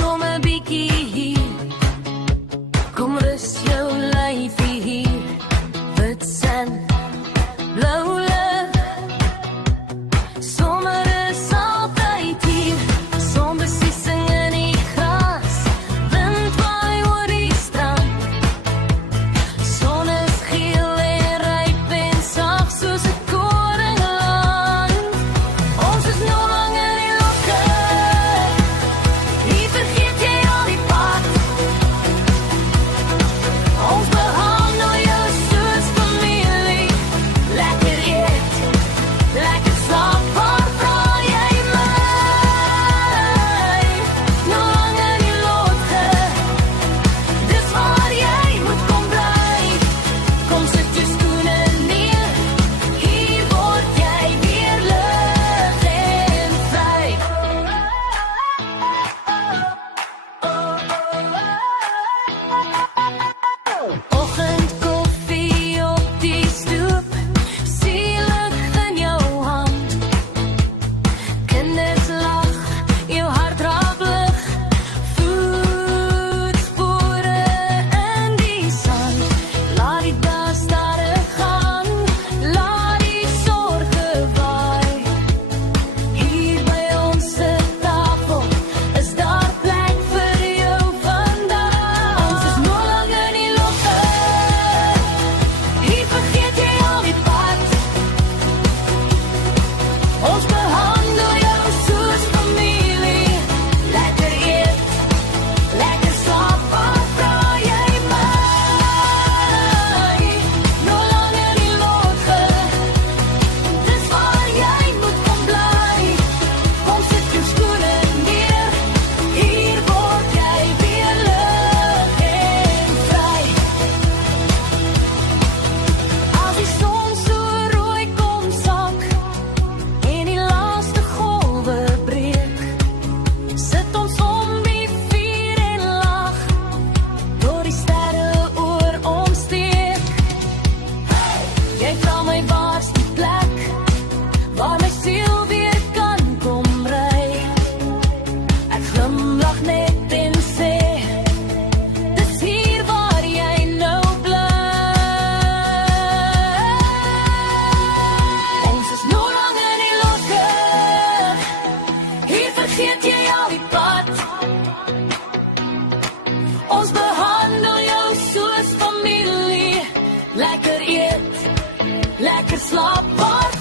Kom 'n bietjie hier. Kom rus jou lyfie hier. Wit sand, blou lug. Somer is altyd hier. Sonbesiesing in die gras. Wind waai oor die strand. Son is geel en ryp en sag soos 'n koringland. Ons is nou lang in die lokke. Hier vergeet jy al die pad. Ons behandel jou soos familie. Lekker eet, lekker slaap, waar vra jy my? Nou lang in die lokke. Dis waar jy moet kom bly. Kom sit jou skoene neer. Hier word jy weer lig en vry. Oggendkoffie op die stoep. Sielig in jou hand. Kinders lag, jou hart raak lig. Voetspore in die sand. Laat die dag stadig gaan. Laat die sorge waai. Hier by ons se tafel is daar plek vir jou vandag. Ons is nou lang in die lokke. Hier vergeet jy al die pad. Ons behandel jou soos familie. Lekker eet, lekker slaap, waar vra jy my? Nou lang in die lokke. Dis waar jy moet kom bly. Kom sit jou skoene neer. Hier word jy weer lig en vry. As die son so rooi kom sak en die laaste golwe breek, sit ons om die vuur en lag, door die sterre oor ons steek. Jy vra my waar's die plek, waar my siel weer kan kom ry. Ek glimlag net en sê, dis hier waar jy nou bly. Ons is nou lang in die lokke. Hier vergeet jy al die pad. Ons behandel jou soos familie. Lekker eet, lekker slaap, waar